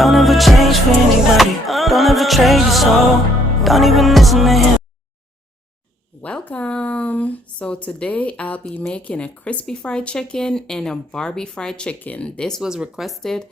Don't ever change for anybody. Don't ever trade your soul. Don't even listen to him. Welcome. So today I'll be making a crispy fried chicken and a Barbie fried chicken. This was requested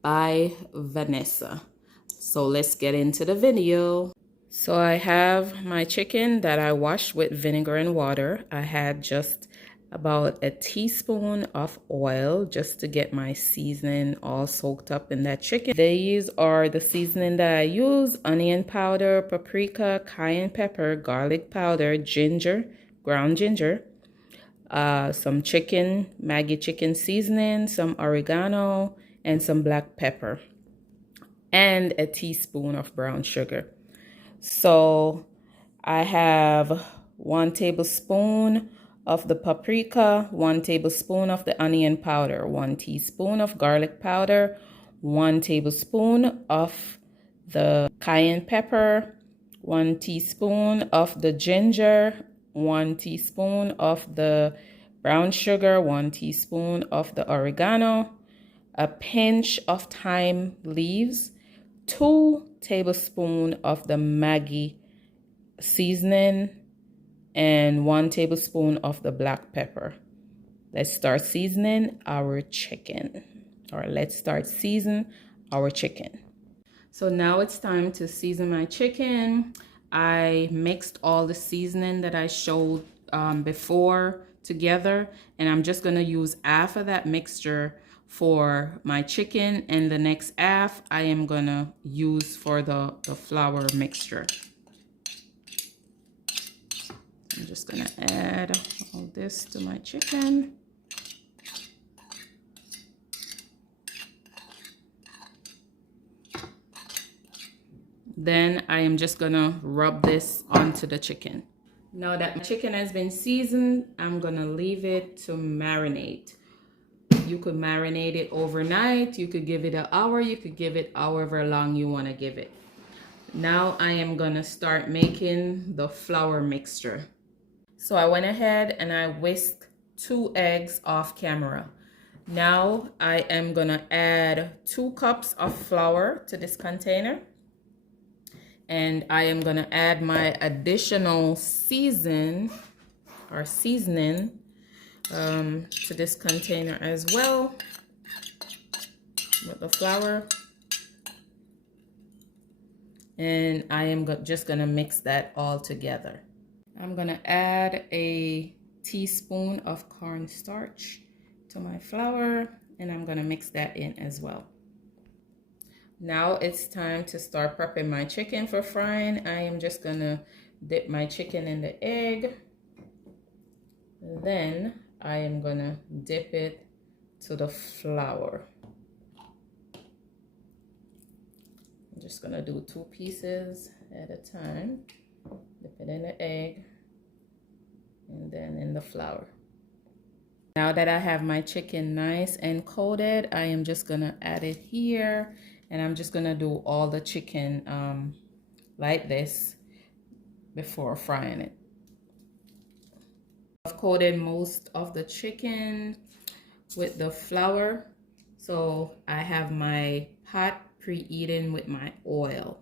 by Vanessa. So let's get into the video. So I have my chicken that I washed with vinegar and water. I had just about a teaspoon of oil just to get my seasoning all soaked up in that chicken. These are the seasoning that I use: onion powder, paprika, cayenne pepper, garlic powder, ginger, ground ginger, some chicken, Maggi chicken seasoning, some oregano, and some black pepper, and a teaspoon of brown sugar. So I have 1 tablespoon of the paprika, 1 tablespoon of the onion powder, 1 teaspoon of garlic powder, 1 tablespoon of the cayenne pepper, 1 teaspoon of the ginger, 1 teaspoon of the brown sugar, 1 teaspoon of the oregano, a pinch of thyme leaves, 2 tablespoons of the Maggi seasoning, and 1 tablespoon of the black pepper. Let's start seasoning our chicken, or let's start season our chicken. So now it's time to season my chicken. I mixed all the seasoning that I showed before together, and I'm just gonna use half of that mixture for my chicken, and the next half I am gonna use for the flour mixture. I'm just gonna add all this to my chicken. Then I am just gonna rub this onto the chicken. Now that my chicken has been seasoned, I'm gonna leave it to marinate. You could marinate it overnight, you could give it an hour, you could give it however long you wanna give it. Now I am gonna start making the flour mixture. So I went ahead and I whisked 2 eggs off camera. Now I am gonna add 2 cups of flour to this container. And I am gonna add my additional seasoning to this container as well with the flour. And I am just gonna mix that all together. I'm gonna add a teaspoon of cornstarch to my flour, and I'm gonna mix that in as well. Now it's time to start prepping my chicken for frying. I am just gonna dip my chicken in the egg. Then I am gonna dip it to the flour. I'm just gonna do 2 pieces at a time. Dip it in the egg and then in the flour. Now that I have my chicken nice and coated, I am just gonna add it here, and I'm just gonna do all the chicken like this before frying it. I've coated most of the chicken with the flour, so I have my pot preheating with my oil.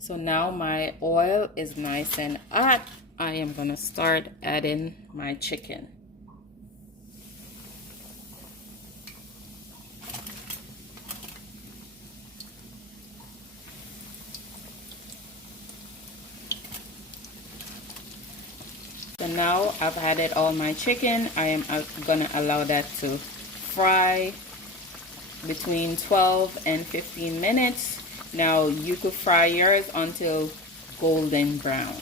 So now my oil is nice and hot. I am gonna start adding my chicken. So now I've added all my chicken. I am gonna allow that to fry between 12 and 15 minutes. Now you could fry yours until golden brown.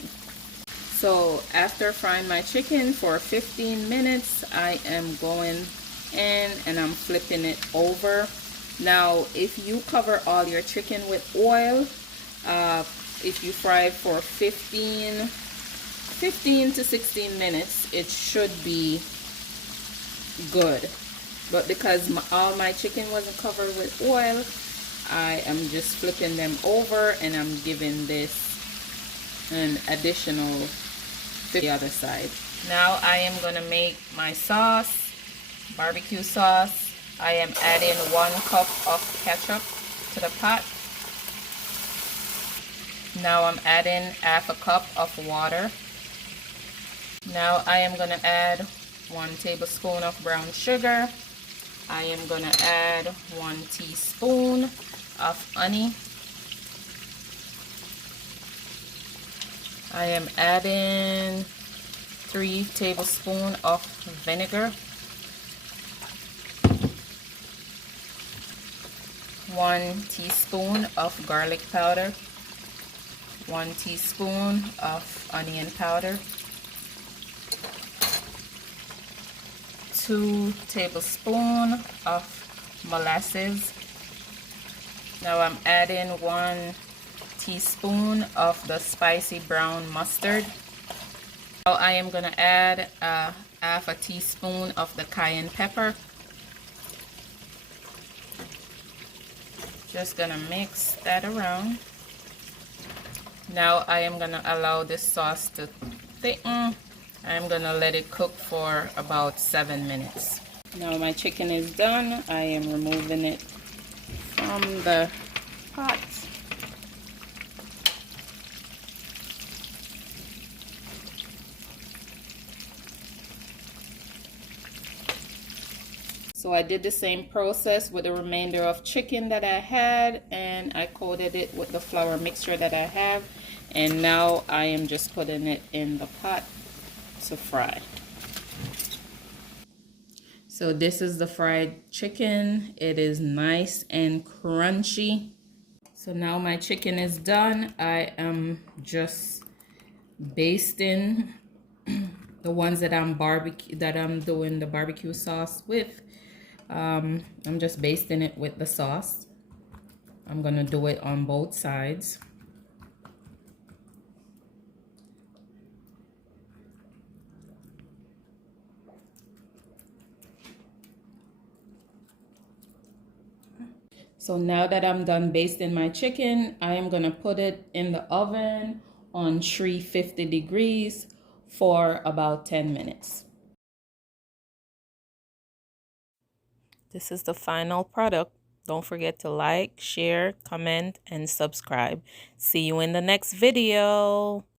So after frying my chicken for 15 minutes, I am going in and I'm flipping it over. Now if you cover all your chicken with oil, if you fry it for 15 to 16 minutes, it should be good. But because all my chicken wasn't covered with oil, I am just flipping them over, and I'm giving this an additional to the other side. Now I am gonna make my sauce, barbecue sauce. I am adding 1 cup of ketchup to the pot. Now I'm adding half a cup of water. Now I am going to add 1 tablespoon of brown sugar. I am going to add 1 teaspoon of honey. I am adding 3 tablespoons of vinegar. 1 teaspoon of garlic powder. 1 teaspoon of onion powder. 2 tablespoons of molasses. Now I'm adding 1 teaspoon of the spicy brown mustard. Now I am going to add half a teaspoon of the cayenne pepper. Just going to mix that around. Now I am going to allow this sauce to thicken. I'm going to let it cook for about 7 minutes. Now my chicken is done. I am removing it from the pot. So I did the same process with the remainder of chicken that I had, and I coated it with the flour mixture that I have, and now I am just putting it in the pot to fry. So this is the fried chicken. It is nice and crunchy. So now my chicken is done. I am just basting the ones that I'm doing the barbecue sauce with. I'm just basting it with the sauce. I'm gonna do it on both sides. So now that I'm done basting my chicken, I am gonna put it in the oven on 350 degrees for about 10 minutes. This is the final product. Don't forget to like, share, comment, and subscribe. See you in the next video.